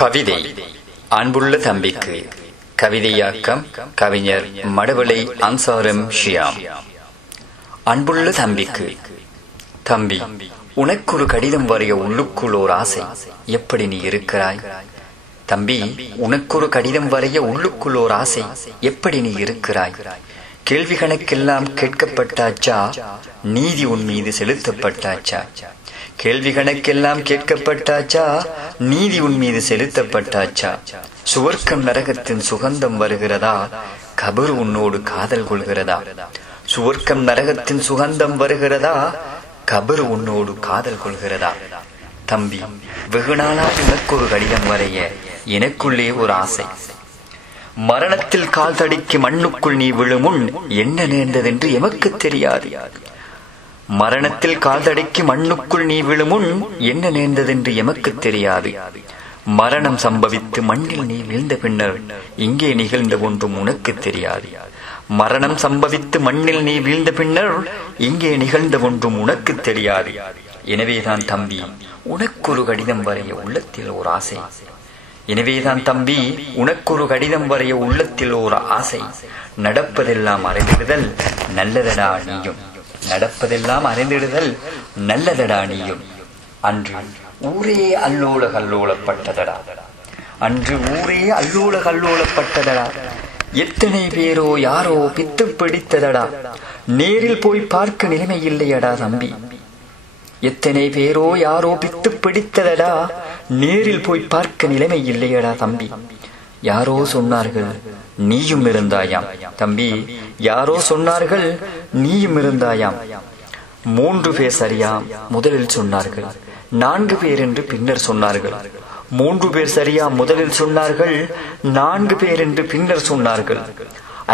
கவிதை அன்புள்ள தம்பிக்கு. கவிதையாக்கம் கவிஞர் மடவளை அன்சாரம் ஷியாம். அன்புள்ள தம்பிக்கு. தம்பி, உனக்கொரு கடிதம் வரைய உள்ளுக்குள் ஓர் ஆசை, எப்படி நீ இருக்கிறாய்? தம்பி, உனக்கொரு கடிதம் வரைய உள்ளுக்குள் ஓர் ஆசை, எப்படி நீ இருக்கிறாய்? கேள்வி கணக்கெல்லாம் கேட்கப்பட்டாச்சா? நீதி உன் மீது செலுத்தப்பட்டாச்சா? கேள்வி கணக்கெல்லாம் கேட்கப்பட்டாச்சா? நீதி உன் மீது செலுத்தப்பட்டாச்சா? சுவர்க்கம் நரகத்தின் சுகந்தம் வருகிறதா? கபர் உன்னோடு காதல் கொள்கிறதா? சுவர்க்கம் நரகத்தின் சுகந்தம் வருகிறதா? கபர் உன்னோடு காதல் கொள்கிறதா? தம்பி, வெகு நாளாய் உனக்கொரு கடிதம் வரைய எனக்குள்ளே ஒரு ஆசை. மரணத்தில் கால் தடிக்கு மண்ணுக்குள் நீ விழுமுன் என்ன நேர்ந்ததென்று எமக்கு தெரியாது. மரணத்தில் கால் தடிக்கு மண்ணுக்குள் நீ விழுமுன் என்ன நேர்ந்ததென்று எமக்கு தெரியாது. மரணம் சம்பவித்து மண்ணில் நீ வீழ்ந்த பின்னர் இங்கே நிகழ்ந்த ஒன்றும் உனக்கு தெரியாது. மரணம் சம்பவித்து மண்ணில் நீ வீழ்ந்த பின்னர் இங்கே நிகழ்ந்த ஒன்றும் உனக்கு தெரியாது. எனவேதான் தம்பி, உனக்கொரு கடிதம் வரைய உள்ளத்தில் ஓர் ஆசை. எனவேதான் தம்பி, உனக்கொரு கடிதம் வரைய உள்ளத்தில் ஓர் ஆசை. நடப்பதெல்லாம் அறிந்திடுதல் நல்லதடா நீயும். நடப்பதெல்லாம் அறிந்திடுதல் நல்லதடா நீயும். அன்று ஊரே அல்லோல கல்லோலப்பட்டதடா. அன்று ஊரே அல்லோல கல்லோலப்பட்டதடா. எத்தனை பேரோ யாரோ பித்து பிடித்ததடா. நேரில் போய் பார்க்க நிலைமை இல்லையடா தம்பி. எத்தனை பேரோ யாரோ பித்து பிடித்ததடா. நேரில் போய் பார்க்க நிலைமை இல்லையடா தம்பி. யாரோ சொன்னார்கள் நீயும் இருந்தாயாம் தம்பி. யாரோ சொன்னார்கள் நீயும் இருந்தாயாம். 3 பேர் சரியாம் முதலில் சொன்னார்கள், 4 பேர் என்று பின்னர் சொன்னார்கள். 3 பேர் சரியா முதலில் சொன்னார்கள், 4 பேர் என்று பின்னர் சொன்னார்கள்.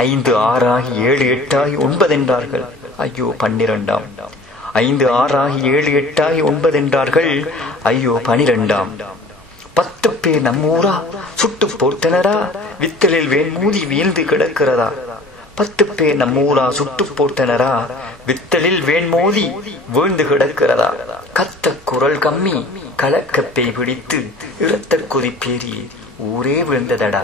5 6 ஆகி 7 8 ஆகி 9 என்றார்கள். ஐயோ 12ஆம். 5 6 ஆகி 7 8 ஆகி 9 என்றார்கள். ஐயோ 12ஆம். 10 பேர் நம்மூரா சுட்டு போட்டனரா. வித்தலில் வேண்மூதி வீழ்ந்து கிடக்கிறதா. 10 பேர் நம்மூரா சுட்டு போட்டனரா. வித்தலில் வேண்மோதி வீழ்ந்து கிடக்கிறதா. கத்த குரல் கம்மி கலக்கப்பை பிடித்து இரத்த கொதிப்பேறி ஊரே விழுந்ததடா.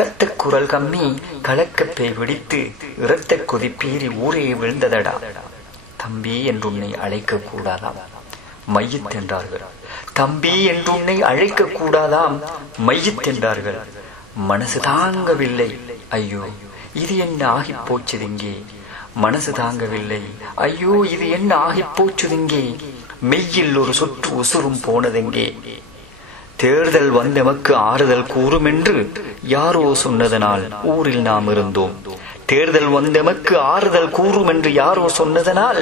கத்த குரல் கம்மி கலக்கப்பை பிடித்து இரத்த கொதிப்பேறி ஊரே விழுந்ததடா. தம்பி என்று உன்னை அழைக்க கூடாதாம், மையத் என்றார்கள். தம்பி என்று உன்னை அழைக்க கூடாதாம், மையத் என்றார்கள். மனசு தாங்கவில்லை. ஐயோ இது என்ன ஆகி போச்சுதிங்கே. மனசு தாங்கவில்லை. ஐயோ இது என்ன ஆகி போச்சுதிங்கே. மெய்யில் ஒரு சொட்டு உசுரும் போனதெங்கே. தேர்தல் வந்தெமக்கு ஆறுதல் கூறும் என்று யாரோ சொன்னதனால் ஊரில் நாம் இருந்தோம். தேர்தல் வந்தெமக்கு ஆறுதல் கூறும் என்று யாரோ சொன்னதனால்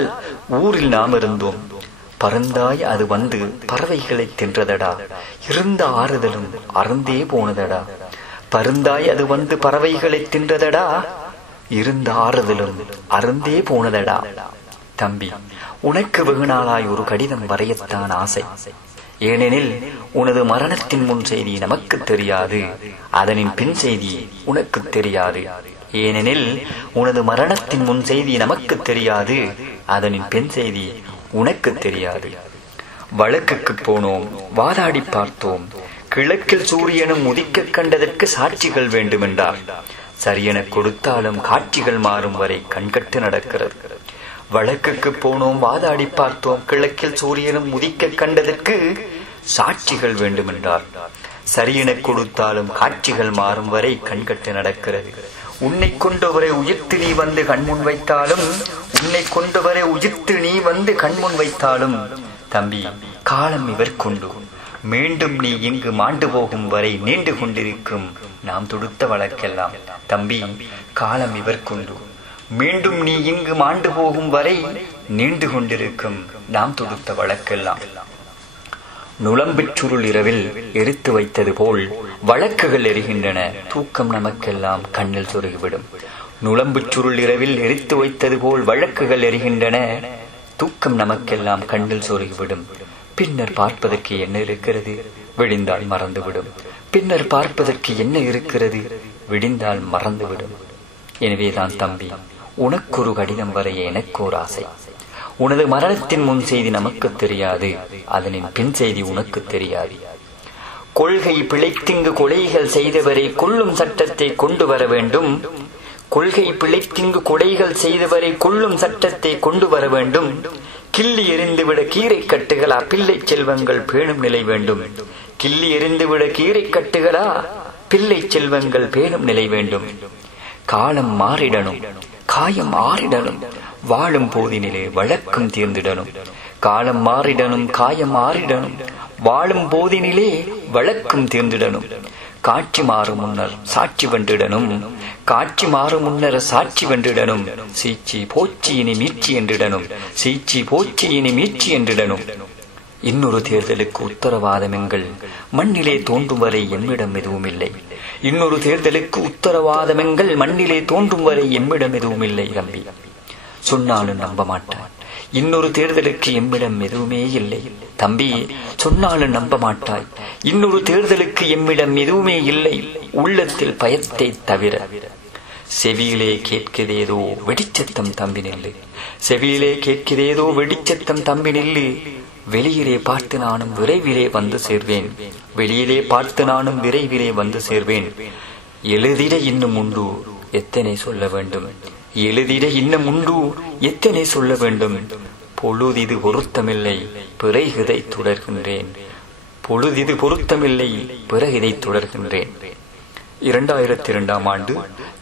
ஊரில் நாம் இருந்தோம். பறந்தாய் அது வந்து பறவைகளை தின்றதடா. இருந்த ஆறுதலும் அறந்தே போனதடா. பறந்தாய் அது வந்து பறவைகளை தின்றதடா. இருந்த ஆறுதலும் அறந்தே போனதடா. தம்பி, உனக்கு வெகு நாளாய் ஒரு கடிதம் வரையத்தான் ஆசை. ஏனெனில் உனது மரணத்தின் முன் செய்தி நமக்கு தெரியாது, அதனின் பின் செய்தி உனக்கு தெரியாது. ஏனெனில் உனது மரணத்தின் முன் செய்தி நமக்கு தெரியாது, அதனின் பின் செய்தி உனக்கு தெரியாது. வழக்குக்கு போனோம், வாதாடி பார்த்தோம். கிழக்கில் சூரியனும் உதிக்க கண்டதற்கு சாட்சிகள் வேண்டுமென்றார். சரியென கொடுத்தாலும் காட்சிகள் மாறும் வரை கண்கட்டு நடக்கிறது. வழக்குக்கு போனோம், வாதாடி பார்த்தோம். கிழக்கில் சூரியனும் உதிக்க கண்டதற்கு சாட்சிகள் வேண்டுமென்றார். சரியென கொடுத்தாலும் காட்சிகள் மாறும் வரை கண்கட்டு நடக்கிறது. உன்னை கொண்டவரை உயிர்த்து நீ வந்து கண்முன் வைத்தாலும், உன்னை கொண்டவரை உயிர்த்து நீ வந்து கண்முன் வைத்தாலும் தம்பி, காலம் இவர் கொண்டு மீண்டும் நீ இங்கு மாண்டு போகும் வரை நீண்டு கொண்டிருக்கும் நாம் தொடுத்த வழக்கெல்லாம். தம்பி, காலம் இவர் கொண்டு மீண்டும் நீ இங்கு மாண்டு போகும் வரை நீண்டு கொண்டிருக்கும் நாம் தொடுத்த வழக்கெல்லாம். நுளம்புச் சுருள் இரவில் எரித்து வைத்தது போல் வழக்குகள் எரிகின்றன. தூக்கம் நமக்கெல்லாம் கண்ணில் சொருகிவிடும். நுளம்புச் சுருள் இரவில் எரித்து வைத்தது போல் வழக்குகள் எரிகின்றன. தூக்கம் நமக்கெல்லாம் கண்ணில் சொருகிவிடும். பின்னர் பார்ப்பதற்கு என்ன இருக்கிறது? விடிந்தால் மறந்துவிடும். பின்னர் பார்ப்பதற்கு என்ன இருக்கிறது? விடிந்தால் மறந்துவிடும். எனவேதான் தம்பி, உனக்கொரு கடிதம் வரைய எனக்கோர் ஆசை. உனது மரணத்தின் முன் செய்தி நமக்கு தெரியாது, அதனின் பின் செய்தி உனக்கு தெரியாது. கொள்கை பிழைத்திங்கு கொலைகள் செய்தவரை கொல்லும் சட்டத்தை கொண்டு வர வேண்டும். கொள்கை பிழைத்திங்கு கொலைகள் செய்தவரை கொல்லும் சட்டத்தை கொண்டு வர வேண்டும். கிள்ளி எறிந்துவிட கீரை கட்டுகளா பிள்ளை செல்வங்கள் பேணும் நிலை வேண்டும். கிள்ளி எறிந்துவிட கீரை கட்டுகளா பிள்ளை செல்வங்கள் பேணும் நிலை வேண்டும். காலம் மாறிடணும், காயம் ஆறிடணும், வாழும் போதினிலே வழக்கம் தீர்ந்திடணும். காலம் மாறிடணும், காயம் ஆறிடணும், வாழும் போதினிலே வழக்கம் தீர்ந்திடணும். காட்சி மாறும் முன்னர் சாட்சி வென்றிடணும். காட்சி மாறும் முன்னர் சாட்சி வென்றிடணும். சீச்சி போச்சி இனி மீட்சி என்றிடணும். சீச்சி போச்சி இனி மீட்சி என்றிடணும். இன்னொரு தேர்தலுக்கு உத்தரவாதம் எங்கள் மண்ணிலே தோன்றும் வரை எம்மிடம் எதுவும் இல்லை. இன்னொரு தேர்தலுக்கு உத்தரவாதம் எங்கள் மண்ணிலே தோன்றும் வரை எம்மிடம் எதுவும் இல்லை. தம்பி சொன்னாலும் நம்ப மாட்டான். இன்னொரு தேர்தலுக்கு எம்மிடம் எதுவுமே இல்லை. தம்பி சொன்னாலும் நம்ப மாட்டாய். இன்னொரு தேர்தலுக்கு எம்மிடம் எதுவுமே இல்லை, உள்ளத்தில் பயத்தை தவிர. செவியிலே கேட்கிறதேதோ வெடிச்சத்தம் தம்பி நெல்லு. செவியிலே கேட்கிறதேதோ வெடிச்சத்தம் தம்பி நெல்லு. வெளியிலே பார்த்து நானும் விரைவிலே வந்து சேர்வேன். வெளியிலே பார்த்து நானும் விரைவிலே வந்து சேர்வேன். எழுதிட இன்னும் உண்டு எத்தனை சொல்ல வேண்டும். எழுதிட இன்னும் உண்டு எத்தனை சொல்ல வேண்டும். பொழுதிது பொருத்தமில்லை பிறகு இதை தொடர்கின்றேன். பொழுதிது பொருத்தமில்லை பிறகு இதை தொடர்கின்றேன். 2002ஆம் ஆண்டு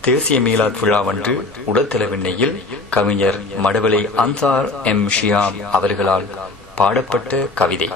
தேசிய மீலாத் விழாவன்று உடத்தளவெண்ணையில் கவிஞர் மடவளை அன்சார் எம் ஷியாம் அவர்களால் பாடப்பட்ட கவிதை.